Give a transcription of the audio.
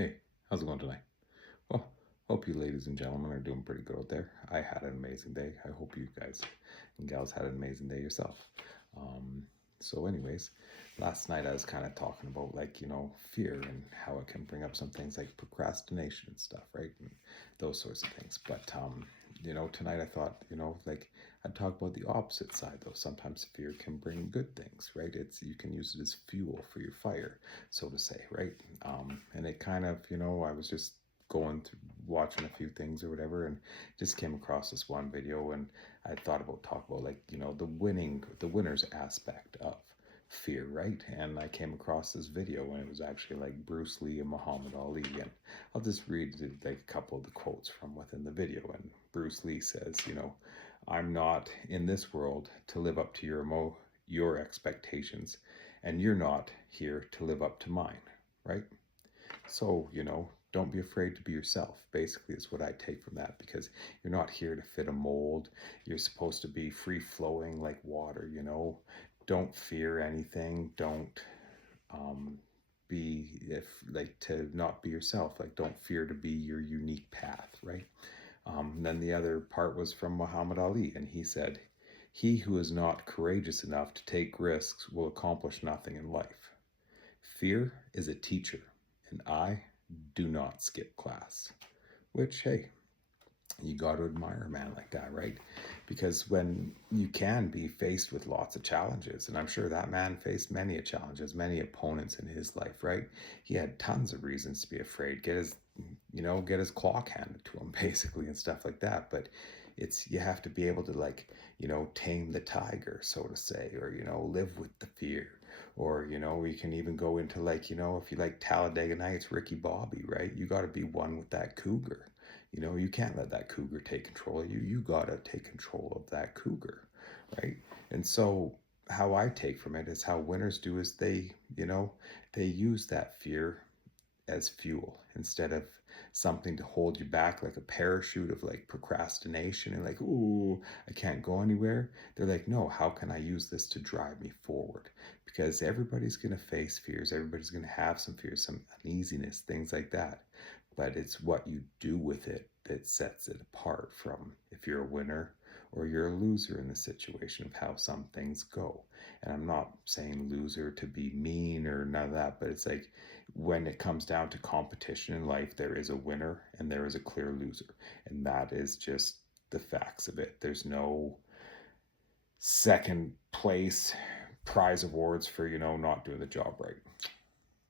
Hey, how's it going tonight? Well, hope you ladies and gentlemen are doing pretty good out there. I had an amazing day. I hope you guys and gals had an amazing day yourself. Um, anyways, last night I was kind of talking about fear and how it can bring up some things like procrastination and stuff, right? And those sorts of things. But tonight I thought, I'd talk about the opposite side though. Sometimes fear can bring good things, right? It's you can use it as fuel for your fire, so to say, right? And it kind of, I was just going through watching a few things or whatever, and just came across this one video, and I thought about talk about the winners aspect of fear, right? And I came across this video, and it was actually like Bruce Lee and Muhammad Ali, and I'll just read like a couple of the quotes from within the video. And Bruce Lee says, I'm not in this world to live up to your expectations, and you're not here to live up to mine, right? So, don't be afraid to be yourself, basically, is what I take from that, because you're not here to fit a mold. You're supposed to be free flowing like water. Don't fear anything. Don't um, be, if like, to not be yourself. Like, don't fear to be your unique path, right? Then the other part was from Muhammad Ali, and he said, he who is not courageous enough to take risks will accomplish nothing in life. Fear is a teacher, and I do not skip class. Which, hey, you got to admire a man like that, right? Because when you can be faced with lots of challenges, and I'm sure that man faced many challenges, many opponents in his life, right? He had tons of reasons to be afraid, get his clock handed to him, basically, and stuff like that. But you have to be able to tame the tiger, so to say, or live with the fear. Or you can even go into if you like Talladega Nights, Ricky Bobby, right? You got to be one with that cougar. You can't let that cougar take control of you. You got to take control of that cougar, right? And so how I take from it is how winners do is they use that fear as fuel instead of something to hold you back, like a parachute of like procrastination and like, ooh, I can't go anywhere. They're like, no, how can I use this to drive me forward? Because everybody's going to face fears. Everybody's going to have some fears, some uneasiness, things like that. But it's what you do with it that sets it apart from if you're a winner or you're a loser in the situation of how some things go. And I'm not saying loser to be mean or none of that, but it's like when it comes down to competition in life, there is a winner and there is a clear loser. And that is just the facts of it. There's no second place prize awards for, not doing the job right.